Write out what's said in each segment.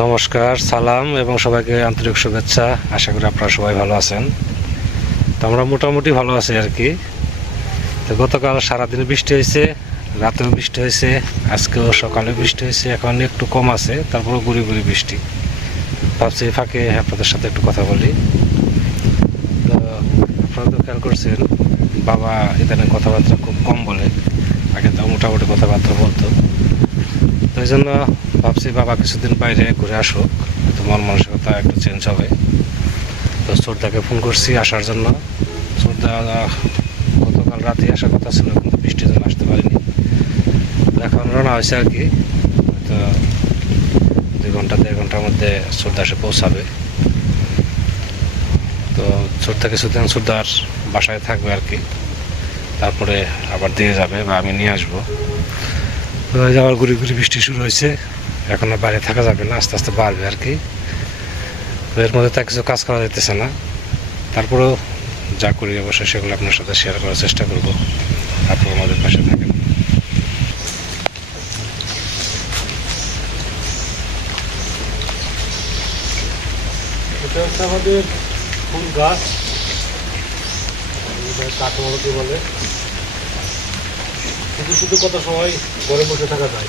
নমস্কার, সালাম এবং সবাইকে আন্তরিক শুভেচ্ছা। আশা করি আপনারা সবাই ভালো আছেন। তো আমরা মোটামুটি ভালো আছি আর কি। তো গতকাল সারাদিন বৃষ্টি হয়েছে, রাতেও বৃষ্টি হয়েছে, আজকেও সকালে বৃষ্টি হয়েছে, এখন একটু কম আছে তারপরে গুড়ি গুড়ি বৃষ্টি। ভাবছি ফাঁকে আপনাদের সাথে একটু কথা বলি। তো আপনারা তো খেয়াল করছেন, বাবা ইদানিং কথাবার্তা খুব কম বলে, আগে তো মোটামুটি কথাবার্তা বলতো। এই জন্য ভাবছি বাবা কিছুদিন বাইরে ঘুরে আসুক। তো মন মানসিকতা একটু চেঞ্জ হবে। তো শ্রদ্ধাকে ফোন করছি আসার জন্য। শ্রদ্ধা গতকাল রাতে আসার কথা ছিল, কিন্তু বৃষ্টির জন্য আসতে পারিনি। এখন রওনা হয়েছে আর কি। তো দুই ঘণ্টা, দেড় ঘণ্টার মধ্যে শ্রদ্ধা এসে পৌঁছাবে। তো শ্রদ্ধা কিছুদিন শ্রদ্ধার বাসায় থাকবে আর কি। তারপরে আবার দিয়ে যাবে বা আমি নিয়ে আসব। আবার ঘুরি ঘুরি বৃষ্টি শুরু হয়েছে। এখন আর বাইরে থাকা যাবে না, আস্তে আস্তে বাড়বে আর কি। এর মধ্যে তা কিছু কাজ করা যেতেছে না। তারপরেও যা করি অবশ্যই সেগুলো আপনার সাথে শেয়ার করার চেষ্টা করব। আপনি আমাদের পাশে থাকেন। এটা আমাদের ফুল গাছ। কাঠমালতি বলে। শুধু শুধু কত সময় ঘরে বসে থাকা যায়।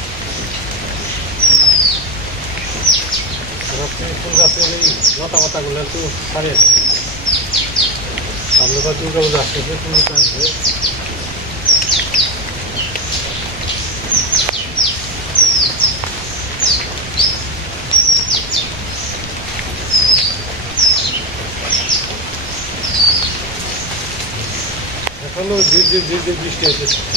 ফুল গাছের এই লতা পাতাগুলো একটু দেয় সামনে বা দুর্গা পুজো আসতেছে ফুল আসবে। এখনও ঝির ঝির ঝির বৃষ্টি হচ্ছে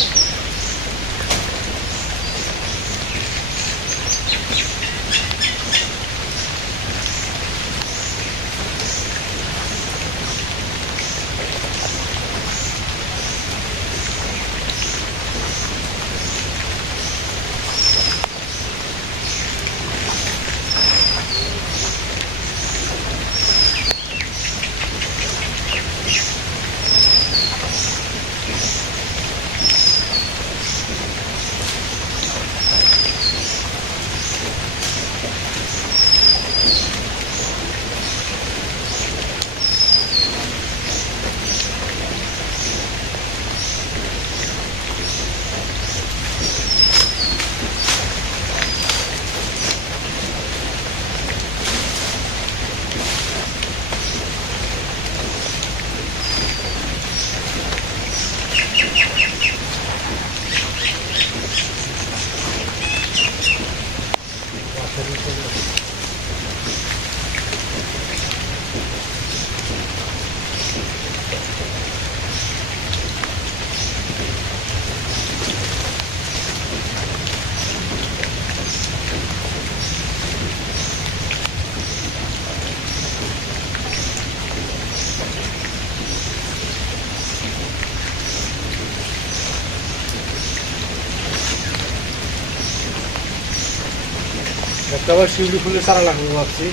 একটা আবার শিউলি ফুলের চারা লাগাবো ভাবছি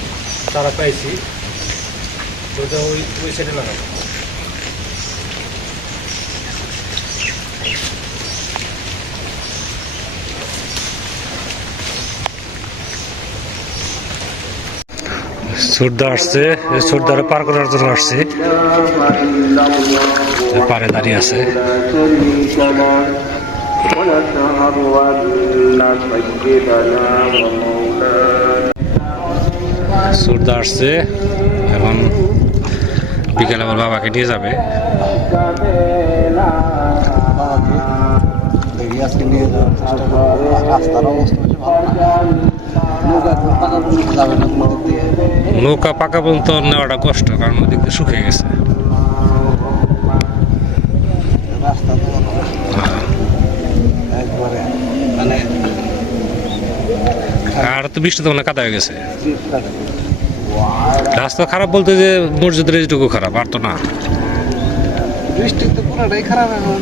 চারা পাইছি তো ওটা ওই ওই সাইডে লাগাবো সর্দা আসছে এই সর্দারে পার করার জন্য আসছে পারে দাঁড়িয়ে আছে ونشهد أن سيدنا ومولانا সর্দা আসছে এখন বিকেলে আবার বাবাকে নিয়ে যাবে। নৌকা পাকা পর্যন্ত নেওয়াটা কষ্ট, কারণ ওদিক দিয়ে শুকিয়ে গেছে। আর তো বৃষ্টি তো মানে কাদা হয়ে গেছে। রাস্তা খারাপ বলতে যে মসজিদের এইটুকু খারাপ আর তো না। বৃষ্টি তো পুরোটাই খারাপ এখন।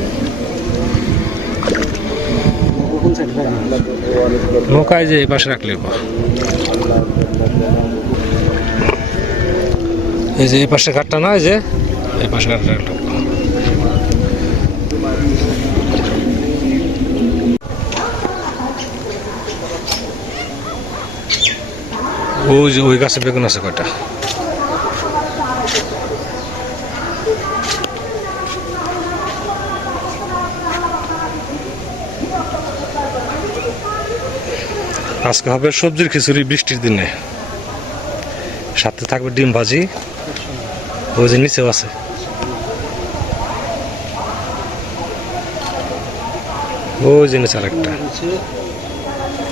নৌকায় যে এই পাশে রাখলে এই যে এই পাশে ঘাটটা না এই যে এই পাশে ঘাটটা রাখলে। ওই যে ওই গাছে বেগুন আছে কয়টা? আজকে হবে সবজির খিচুড়ি বৃষ্টির দিনে। সাথে থাকবে ডিম ভাজি। ওই যে নিচেও আছে। ওই নিচে আরেকটা।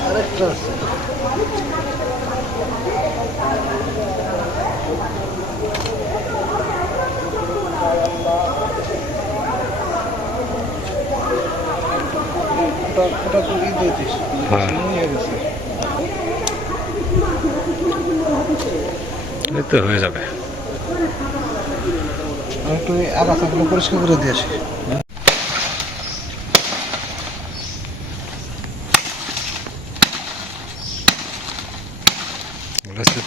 আরেকটা আছে ওটা ওটা তো ই দিয়ে দিস হ্যাঁ। এই তো হয়ে যাবে। একটু আগাছাগুলো পরিষ্কার করে দিয়ে আসি।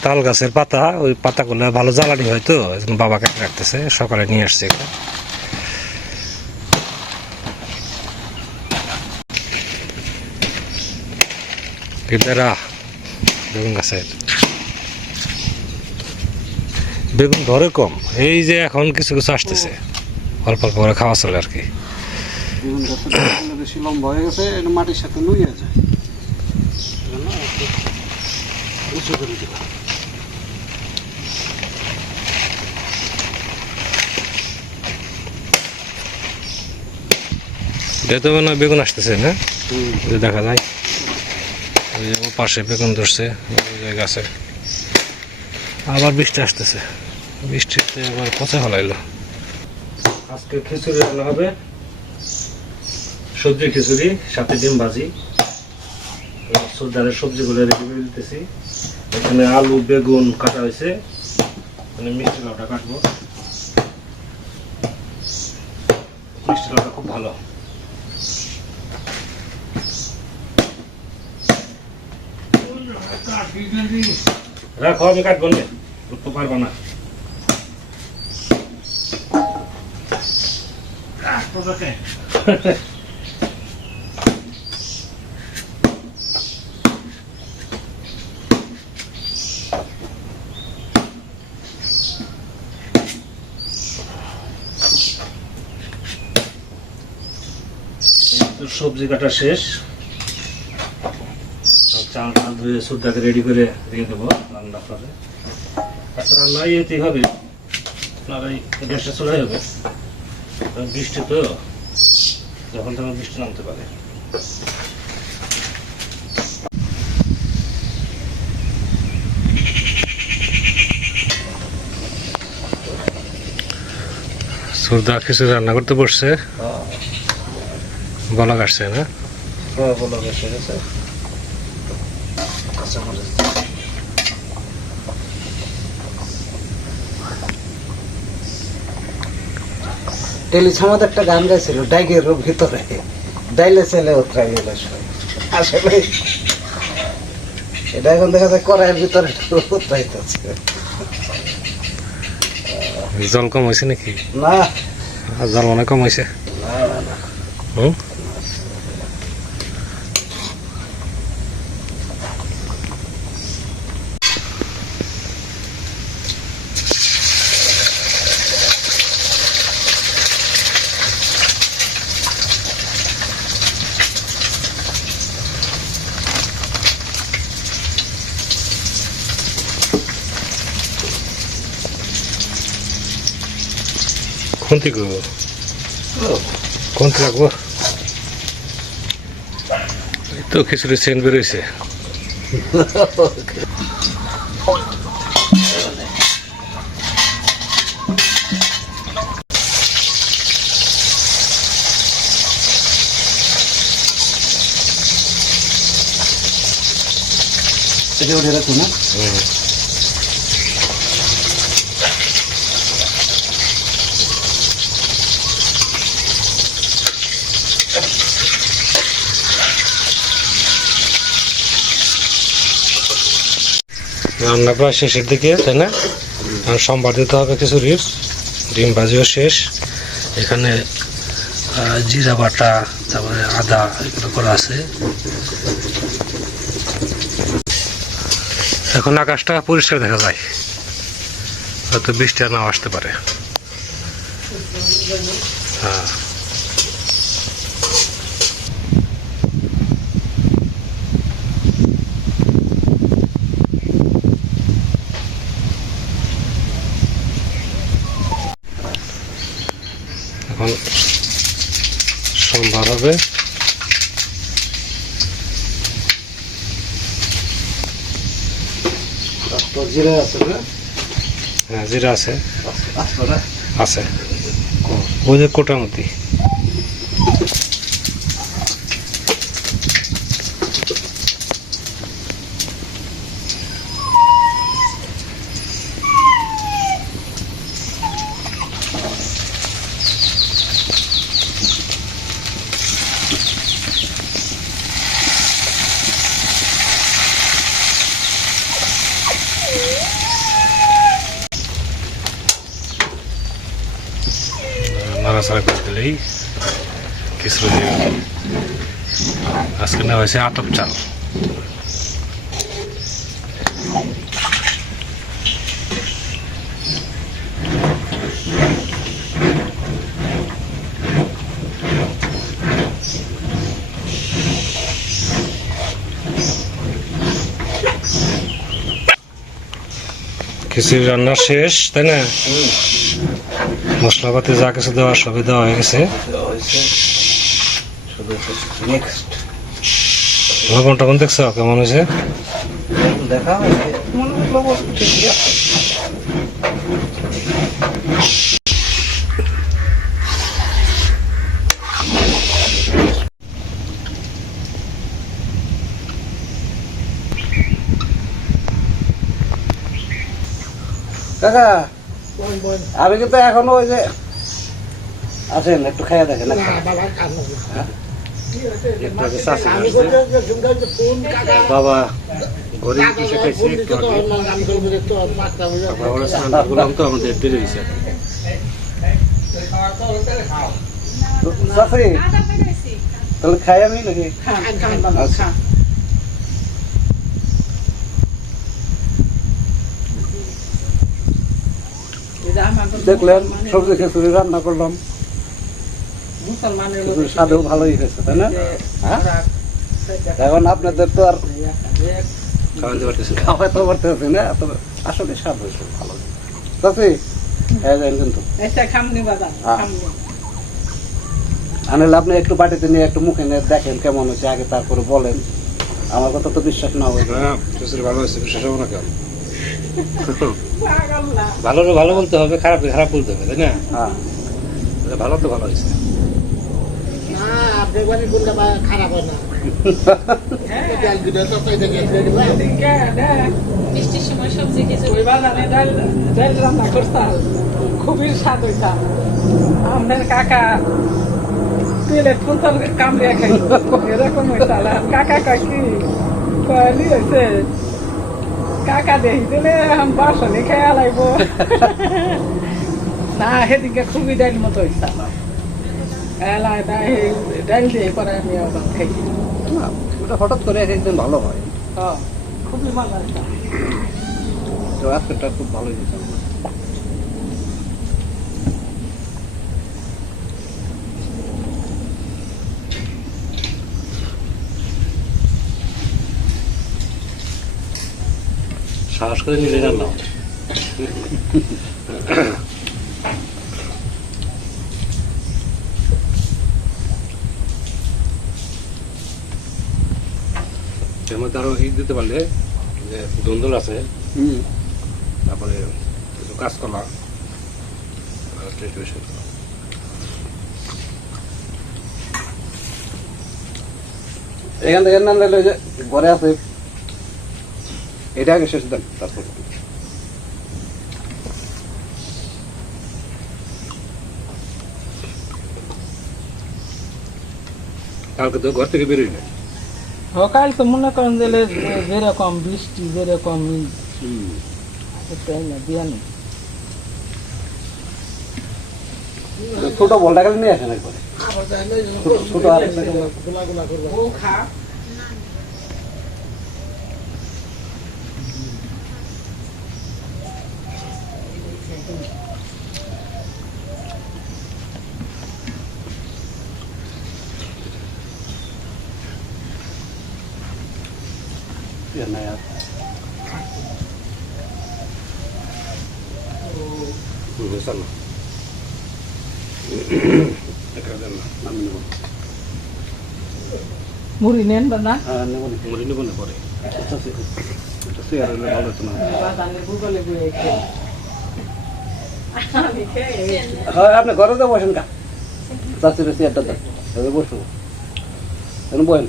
তাল গাছের পাতা ওই পাতাগুলো ভালো জ্বালানি হয় তো এই বাবা কেটে রাখতেছে সকালে নিয়ে আসছে বেড়া বেগুন গাছের বেগুন ধরে কম। এই যে এখন কিছু কিছু আসতেছে। অল্প অল্প করে খাওয়া চলে আর কি। বেশি লম্বা হয়ে গেছে এটা মাটির সাথে নুয়ে যায়। এজন্য উঁচু করে দিলাম। দেখতে মনে বেগুন আসতেছে না? দেখা যায়। ওই যে ও পাশে বেগুন ধরছে ওই যে গাছে আবার বৃষ্টি আসতেছে। বৃষ্টিতে আবার পচে ফেলাইলো। আজকে খিচুড়ি রান্না হবে। সবজি খিচুড়ি সাথে ডিম ভাজি। সর্দারের সবজিগুলো রেডি করে দিতেছি। এখানে আলু বেগুন কাটা হয়েছে। মানে মিষ্টি লাউটা কাটবো। মিষ্টি লাউটা খুব ভালো। রাখো আমি কাটবো না করতে পারব না। সবজি কাটা শেষ। ধুয়ে সুদ্দাকে রেডি করে দিয়ে দেবো রান্না করে আচ্ছা রান্না ইয়েতেই হবে। আপনার এই গ্যাসটা চলে যাবে বৃষ্টি তো যখন তখন বৃষ্টি নামতে পারে। সুরদা কিছু রান্না করতে বসছে। বলা কাটছে না? হ্যাঁ বলো গেছে কাঁচামরিচ টেলিছামাত একটা গান গাইছিল ডাইগের ভিতরে। ডাইলে ছেলে উত্তরাই গেল আসলে এটা এখন দেখা যায় কড়াইয়ের ভিতরে উত্তরাইতেছে জল কম হয়েছে নাকি? না। আর জল মনে হয় কম হয়েছে। না না না। হুম কোনটি করব কোনটি রাখব এই তো খিচুড়ি সেন্ট বেরোইছে এটা উঠে রান্না প্রায় শেষের দিকে, তাই না? আর সোমবার দিতে হবে খিচুড়ির ডিম ভাজিও শেষ। এখানে জিরা বাটা, তারপরে আদা এগুলো করা আছে। এখন আকাশটা পরিষ্কার দেখা যায়। হয়তো বৃষ্টি নাও আসতে পারে। হ্যাঁ এখন সোমবার হবে জিরা আছে হ্যাঁ জিরা আছে। আছে। ওই যে কোটামতি। নাড়াচাড়া করে দিলেই খিচুড়ি আজকে নেওয়া হয়েছে আতপ চাল। খিচুড়ি রান্না শেষ তাই না? মশলাপাতি যা কিছু দেওয়া সবই দেওয়া হয়ে গেছে। লবণ টবণ দেখছ? কেমন হয়েছে? কাকা আমি কিন্তু এখনও ওই যে আছেন একটু খাইয়া দেখেন। বাবা গরিব কিসে খাইছে একটু আগে। স্নান করলাম তো আমাদের দেরি হয়েছে। তাহলে খাই আমি নাকি? দেখলেন সবজি খিচুড়ি রান্না করলাম। স্বাদেও ভালোই হয়েছে তাই না? হ্যাঁ? এখন আপনাদের তো আর খাওয়াতে পারতেছি না তবে আসলে স্বাদ হয়েছে ভালো। চাষি হ্যাঁ। কিন্তু। আনলে আপনি একটু বাটিতে নিয়ে একটু মুখে নিয়ে দেখেন কেমন হয়েছে আগে তারপরে বলেন। আমার কথা তো বিশ্বাস না হবে হ্যাঁ ভালো হয়েছে হবে না কেন? ভালো ভালো বলতে হবে খারাপ খারাপ বলতে হবে তাই না? হ্যাঁ। ভালো তো ভালো হয়েছে। খুবই স্বাদ হইতাম আমাদের কাকা তেলের কামড়িয়া খাই এরকম কাকা কাকি কয়লি হয়েছে কাকা দেখি দিলে বাসনে খেয়া আলাইব না সেদিনকে খুবই ডাইল মতো হয়েছে এলাই ডাইল দিয়ে পরে আমি আবার খাইছি। না, ওটা হঠাৎ করে এক একদিন ভালো হয়। খুবই ভালো তো আজকেরটা খুব ভালো হয়েছে। সাহস করে নিজে রান্না হবে। এর মধ্যে আরও দিতে পারলে যে ধুন্দুল আছে হুম তারপরে কিছু কাঁচকলা এখান থেকে ঘরে আছে এটা আগে শেষ দেন তারপর। কালকে তো ঘর থেকে বেরোই না সকাল তো মনে করেন যে যেরকম বৃষ্টি যেরকম ছোট বলটা গেলে নিয়ে আসেন একবারে। ছোট- ছোট আর একটা গেলে- ইয়ে নাই আর আমি নেব মুড়ি নেন হ্যাঁ না? মরে নেব না পরে। আচ্ছা আমি খেয়ে হ্যাঁ আপনি ঘরে তো বসেন কা চাষির চেয়ারটা দেন। তবে বসবো। এখন বলেন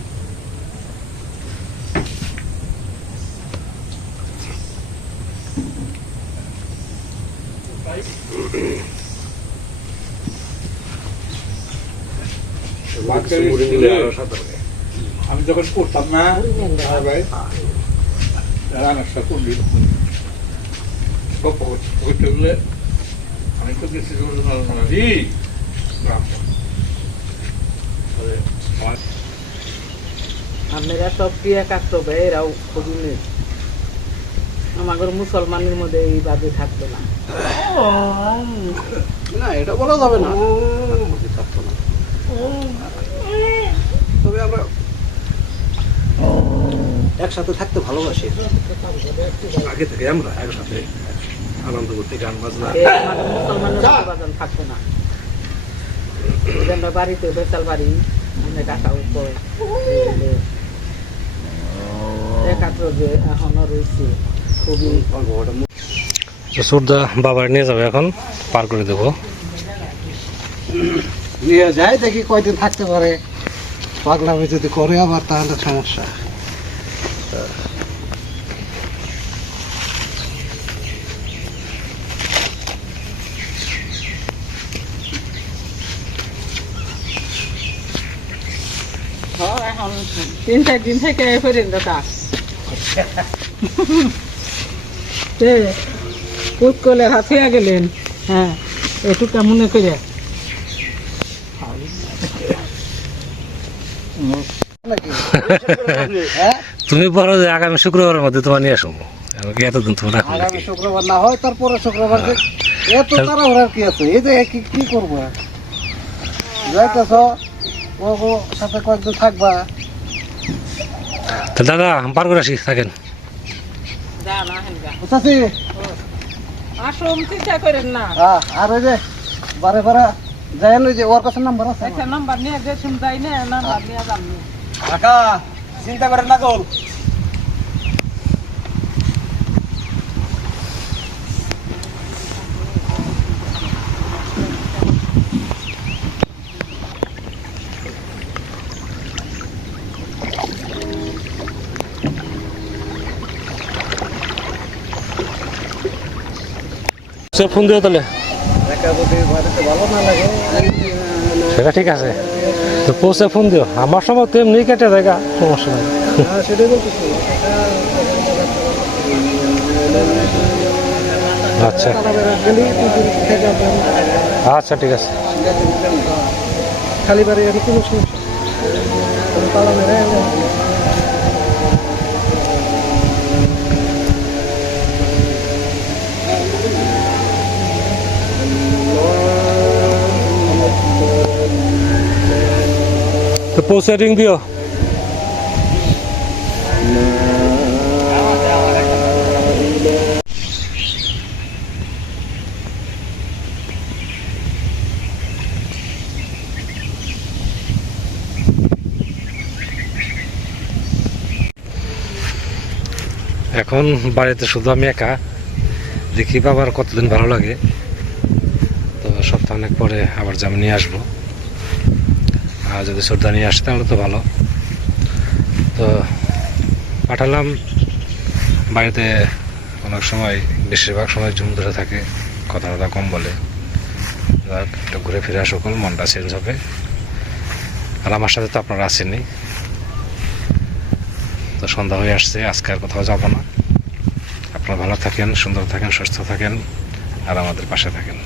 আমি যখন করতাম না ভাই রামেশ্বর পণ্ডিত করতে গেলে আমি তো আপনারা সব ক্রিয়া এরাও খুবই আমাদের মুসলমানের মধ্যে এই বাদে থাকবে না। না এটা বলা যাবে না। থাকতো না। তবে আমরা একসাথে থাকতে ভালোবাসি। আগে থেকে আমরা একসাথে আনন্দ করতে গান বাজনা। থাকবে না। আমরা বাড়িতে বেতাল বাড়ি আমরা টাকা উপর। একাত্র যে এখনও রয়েছে খুবই তো সুরদা বাবার নিয়ে যাবে এখন পার করে দেবো। নিয়ে যায় দেখি কয়দিন থাকতে পারে। পাগলামি যদি করে আবার তাহলে সমস্যা হ্যাঁ, এখন তিন চার দিন থেকে ফেরেন দাদা পুত করলে হাফিয়া গেলেন। হ্যাঁ এটুকটা মনে করে হ্যাঁ তুমি বলো যে আগামী শুক্রবারের মধ্যে তোমার নিয়ে আসব। আমাকে এতদিন তোমার রাখব আগামী শুক্রবার না হয় তারপরে শুক্রবার এত তাড়াহুড়ার কি আছে? এই যে কি কি করব? যাইতেছ ও সাথে কয়েকদিন থাকবা তো দাদা পার করে আসি থাকেন। আসুন চিন্তা করেন না। আর ওই যে বারে বারে যাই ওই যে ওর কাছে নাম্বার আছে। নাম্বার নিয়ে যে শুন যাই না নাম্বার নিয়ে কাকা চিন্তা করেন না সে ফোন দিও তাহলে। সেটা ঠিক আছে। তো পৌঁছে ফোন দিও। আমার সময় তো এমনি কেটে জায়গা সমস্যা নেই। আচ্ছা। আচ্ছা ঠিক আছে। খালি বাড়ি কোনো সমস্যা? তো পৌঁছে দিও। এখন বাড়িতে শুধু আমি একা। দেখি বাবার কতদিন ভালো লাগে। তো সপ্তাহ অনেক পরে আবার জাম নিয়ে আসব। যদি শ্রদ্ধা নিয়ে আসে, তাহলে তো ভালো। তো পাঠালাম। বাড়িতে অনেক সময়, বেশিরভাগ সময় ঝুম ধরে থাকে কথা কথা কম বলে। একটু ঘুরে ফিরে আসুক মনটা চেঞ্জ হবে। আর আমার সাথে তো আপনারা আসেনি তো সন্ধ্যা হয়ে আসছে, আজকে আর কোথাও যাব না। আপনারা ভালো থাকেন, সুন্দর থাকেন, সুস্থ থাকেন, আর আমাদের পাশে থাকেন।